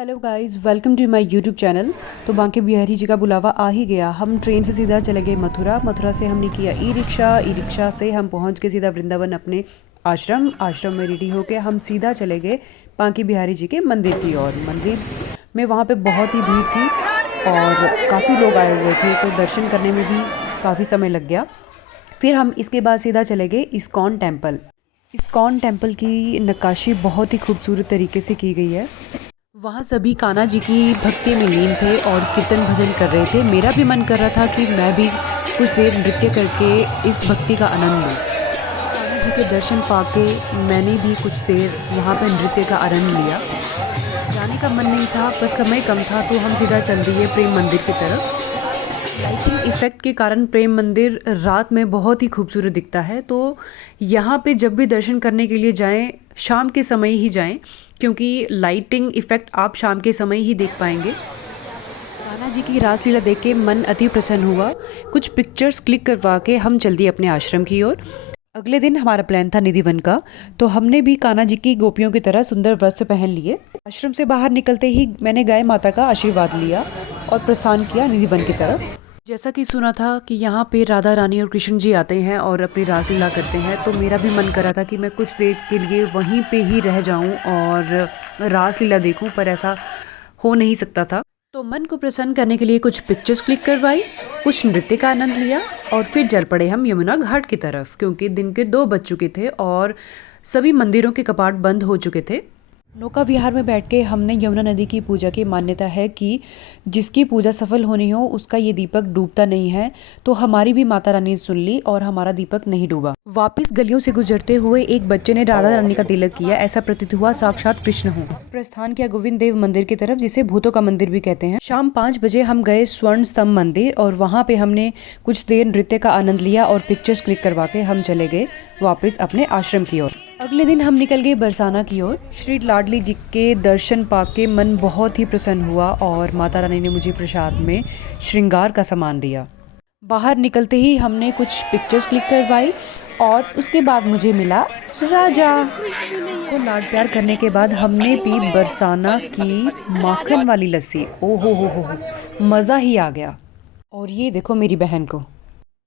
Hello guys, welcome to my YouTube channel. तो बांके बिहारी जी का बुलावा आ ही गया। हम ट्रेन से सीधा चले गए मथुरा से हमने किया ई रिक्शा से हम पहुंच गए सीधा वृंदावन अपने आश्रम में रेडी होके हम सीधा चले गए बांके बिहारी जी के मंदिर की ओर। मंदिर में वहाँ पे बहुत ही भीड़ थी और काफ़ी लोग आए हुए थे, तो दर्शन करने में भी काफ़ी समय लग गया। फिर हम इसके बाद सीधा चले गए इस्कॉन टेम्पल। इस्कॉन टेम्पल की नक्काशी बहुत ही खूबसूरत तरीके से की गई है। वहाँ सभी कान्हा जी की भक्ति में लीन थे और कीर्तन भजन कर रहे थे। मेरा भी मन कर रहा था कि मैं भी कुछ देर नृत्य करके इस भक्ति का आनंद लूँ। कान्हा जी के दर्शन पाके मैंने भी कुछ देर वहाँ पर नृत्य का आनंद लिया। जाने का मन नहीं था पर समय कम था, तो हम सीधा चल दिए प्रेम मंदिर की तरफ। लाइटिंग इफ़ेक्ट के कारण प्रेम मंदिर रात में बहुत ही खूबसूरत दिखता है। तो यहाँ पे जब भी दर्शन करने के लिए जाएं, शाम के समय ही जाएं, क्योंकि लाइटिंग इफ़ेक्ट आप शाम के समय ही देख पाएंगे। कान्हा जी की रासलीला देख के मन अति प्रसन्न हुआ। कुछ पिक्चर्स क्लिक करवा के हम चल दिए अपने आश्रम की ओर। अगले दिन हमारा प्लान था निधिवन का, तो हमने भी कान्हा जी की गोपियों की तरह सुंदर वस्त्र पहन लिए। आश्रम से बाहर निकलते ही मैंने गाय माता का आशीर्वाद लिया और प्रस्थान किया निधिवन की तरफ। जैसा कि सुना था कि यहाँ पे राधा रानी और कृष्ण जी आते हैं और अपनी रासलीला करते हैं, तो मेरा भी मन कर रहा था कि मैं कुछ देर के लिए वहीं पे ही रह जाऊं और रासलीला देखूं, पर ऐसा हो नहीं सकता था। तो मन को प्रसन्न करने के लिए कुछ पिक्चर्स क्लिक करवाई, कुछ नृत्य का आनंद लिया और फिर चल पड़े हम यमुना घाट की तरफ, क्योंकि दिन के 2 बज चुके थे और सभी मंदिरों के कपाट बंद हो चुके थे। नौका विहार में बैठ के हमने यमुना नदी की पूजा की मान्यता है कि जिसकी पूजा सफल होनी हो उसका ये दीपक डूबता नहीं है। तो हमारी भी माता रानी ने सुन ली और हमारा दीपक नहीं डूबा। वापस गलियों से गुजरते हुए एक बच्चे ने राधा रानी का तिलक किया, ऐसा प्रतीत हुआ साक्षात कृष्ण हो। प्रस्थान किया गोविंद देव मंदिर की तरफ, जिसे भूतों का मंदिर भी कहते हैं। शाम 5 बजे हम गए स्वर्ण स्तंभ मंदिर और वहाँ पे हमने कुछ देर नृत्य का आनंद लिया और पिक्चर्स क्लिक करवा के हम चले गए वापस अपने आश्रम की ओर। अगले दिन हम निकल गए बरसाना की ओर। श्री लाडली जी के दर्शन पाके मन बहुत ही प्रसन्न हुआ और माता रानी ने मुझे प्रसाद में श्रृंगार का सामान दिया। बाहर निकलते ही हमने कुछ पिक्चर्स क्लिक करवाई और उसके बाद मुझे मिला राजा को। लाड प्यार करने के बाद हमने पी बरसाना की माखन वाली लस्सी। ओ हो, मज़ा ही आ गया। और ये देखो मेरी बहन को।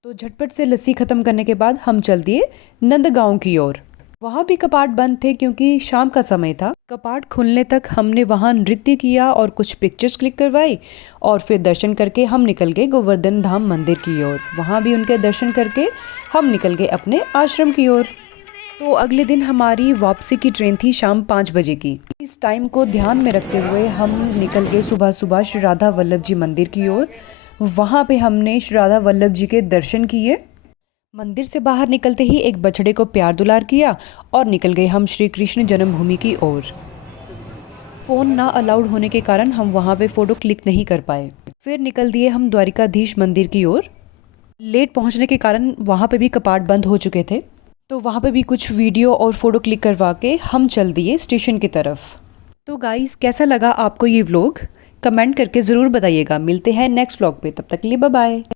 तो झटपट से लस्सी ख़त्म करने के बाद हम चल दिए नंदगांव की ओर। वहाँ भी कपाट बंद थे क्योंकि शाम का समय था। कपाट खुलने तक हमने वहाँ नृत्य किया और कुछ पिक्चर्स क्लिक करवाई और फिर दर्शन करके हम निकल गए गोवर्धन धाम मंदिर की ओर। वहाँ भी उनके दर्शन करके हम निकल गए अपने आश्रम की ओर। तो अगले दिन हमारी वापसी की ट्रेन थी शाम 5 बजे की। इस टाइम को ध्यान में रखते हुए हम निकल गए सुबह सुबह श्री राधा वल्लभ जी मंदिर की ओर। वहाँ पे हमने श्री राधा वल्लभ जी के दर्शन किए। मंदिर से बाहर निकलते ही एक बछड़े को प्यार दुलार किया और निकल गए हम श्री कृष्ण जन्मभूमि की ओर। फ़ोन ना अलाउड होने के कारण हम वहाँ पे फ़ोटो क्लिक नहीं कर पाए। फिर निकल दिए हम द्वारिकाधीश मंदिर की ओर। लेट पहुँचने के कारण वहाँ पे भी कपाट बंद हो चुके थे, तो वहाँ पे भी कुछ वीडियो और फ़ोटो क्लिक करवा के हम चल दिए स्टेशन की तरफ। तो गाइस, कैसा लगा आपको ये व्लॉग? कमेंट करके ज़रूर बताइएगा। मिलते हैं नेक्स्ट व्लॉग पे, तब तक के लिए बाय बाय।